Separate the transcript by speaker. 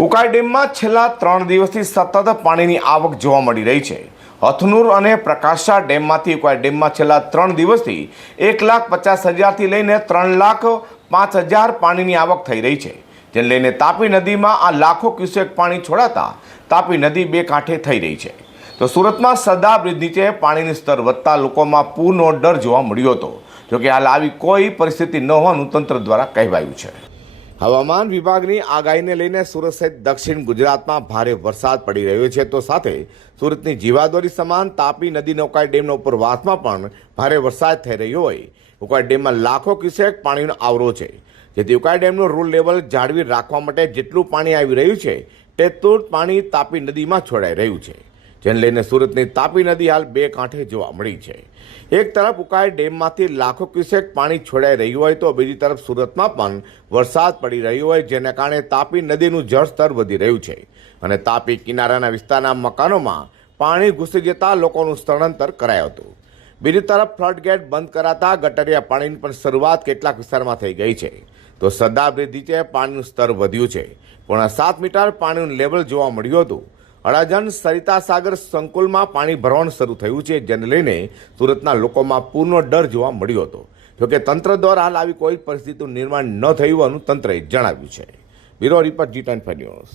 Speaker 1: ઉકાઈ ડેમમાં છેલ્લા ત્રણ દિવસથી સતત પાણીની આવક જોવા મળી રહી છે. હથનુર અને પ્રકાશા ડેમમાંથી ઉકાઈ ડેમમાં છેલ્લા ત્રણ દિવસથી એક લાખ પચાસ હજારથી લઈને ત્રણ લાખ પાંચ હજાર પાણીની આવક થઈ રહી છે. જેને લઈને તાપી નદીમાં આ લાખો ક્યુસેક પાણી છોડાતા તાપી નદી બે કાંઠે થઈ રહી છે. તો સુરતમાં સદા બ્રિજ નીચે પાણીનું સ્તર વધતા લોકોમાં પૂરનો ડર જોવા મળ્યો હતો. જોકે હાલ આવી કોઈ પરિસ્થિતિ ન હોવાનું તંત્ર દ્વારા કહેવાયું છે. હવામાન વિભાગની આગાહીને લઈને સુરત સહિત દક્ષિણ ગુજરાતમાં ભારે વરસાદ પડી રહ્યો છે. તો સાથે સુરતની જીવાદોરી સમાન તાપી નદી નૌકાઈ ડેમના ઉપરવાસમાં પણ ભારે વરસાદ થઈ રહ્યો હોય. ઉકાઈ ડેમમાં લાખો ક્યુસેક પાણીનો આવરો છે. જેથી ઉકાઈ ડેમનું રૂલ લેવલ જાળવી રાખવા માટે જેટલું પાણી આવી રહ્યું છે તેટલું જ પાણી તાપી નદીમાં છોડાઈ રહ્યું છે. જેને લઈને સુરતની તાપી નદી હાલ બે કાંઠે જોવા મળી છે. એક તરફ ઉકાઈ ડેમમાંથી લાખો ક્યુસેક પાણી છોડાઈ રહ્યું હોય તો બીજી તરફ સુરતમાં પણ વરસાદ પડી રહ્યો હોય, જેના કારણે તાપી નદીનું જળસ્તર વધી રહ્યું છે. અને તાપી કિનારાના વિસ્તારના મકાનોમાં પાણી ઘૂસી જતા લોકોનું સ્થળાંતર કરાયું હતું. બીજી તરફ ફ્લડગેટ બંધ કરાતા ગટરિયા પાણીની પણ શરૂઆત કેટલાક વિસ્તારમાં થઈ ગઈ છે. તો સરદાર બ્રિજ નીચે પાણીનું સ્તર વધ્યું છે. પોણા સાત મીટર પાણીનું લેવલ જોવા મળ્યું હતું. અડાજણ સરિતા સાગર સંકુલમાં પાણી ભરવાનું શરૂ થયું છે, જેને લઈને સુરતના લોકોમાં પૂરનો ડર જોવા મળ્યો હતો. જોકે તંત્ર દ્વારા હાલ આવી કોઈ પરિસ્થિતિનું નિર્માણ ન થયું હોવાનું તંત્રએ જણાવ્યું છે. Bureau report G ten news.